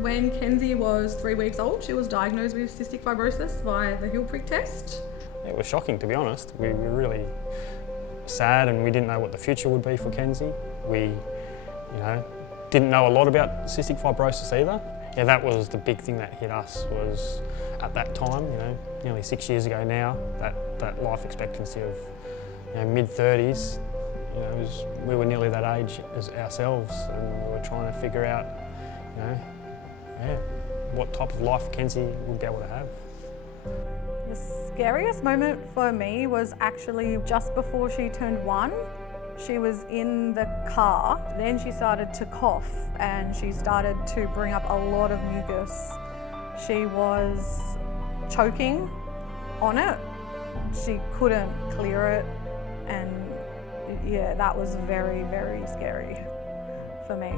When Kenzie was 3 weeks old, she was diagnosed with cystic fibrosis via the heel prick test. It was shocking, to be honest. We were really sad and we didn't know what the future would be for Kenzie. We, didn't know a lot about cystic fibrosis either. Yeah, that was the big thing that hit us was at that time, nearly 6 years ago now, that life expectancy of mid-30s, we were nearly that age as ourselves and we were trying to figure out, what type of life Kenzie would be able to have. The scariest moment for me was actually just before she turned 1. She was in the car, then she started to cough and she started to bring up a lot of mucus. She was choking on it. She couldn't clear it and yeah, that was very, very scary for me.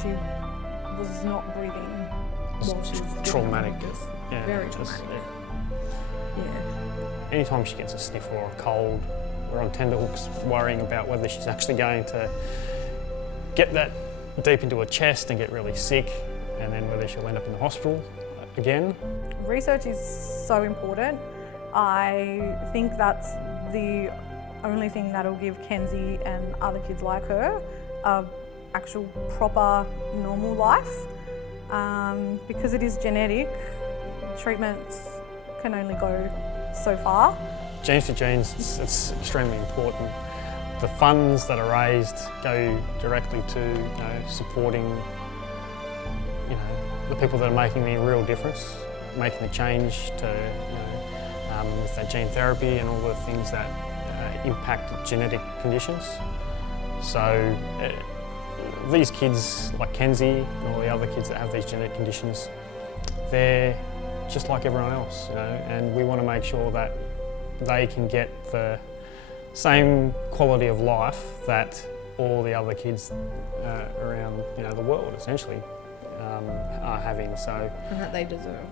She was not breathing while she was traumatic. Yeah, very traumatic. Yeah. Anytime she gets a sniffle or a cold, we're on tenterhooks worrying about whether she's actually going to get that deep into her chest and get really sick, and then whether she'll end up in the hospital again. Research is so important. I think that's the only thing that'll give Kenzie and other kids like her a actual proper normal life. Because it is genetic, treatments can only go so far. Genes to genes, it's extremely important. The funds that are raised go directly to supporting the people that are making the real difference, making the change to with that gene therapy and all the things that impact genetic conditions. So these kids like Kenzie and all the other kids that have these genetic conditions, they're just like everyone else, and we want to make sure that they can get the same quality of life that all the other kids around the world essentially are having. And that they deserve.